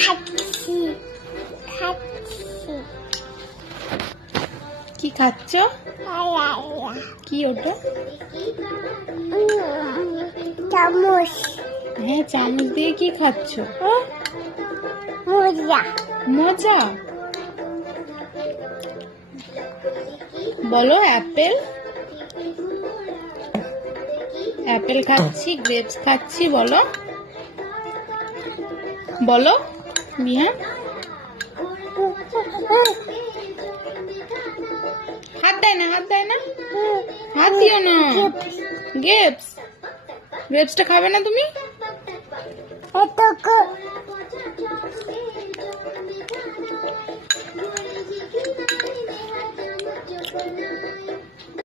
খাচ্ছি খাচ্ছি কি খাচ্ছ? কি ওটা? চামচ হ্যাঁ, চামচ দিয়ে কি খাচ্ছ? মজা মজা। বলো অ্যাপেল। অ্যাপেল খাচ্ছি, গ্রেপস খাচ্ছি। বলো বলো মিয়া। হাত দেয় না, হাত দেয় না, হাত দিও না। গ্রেপস, গ্রেপসটা খাবে না তুমি? এতটুকু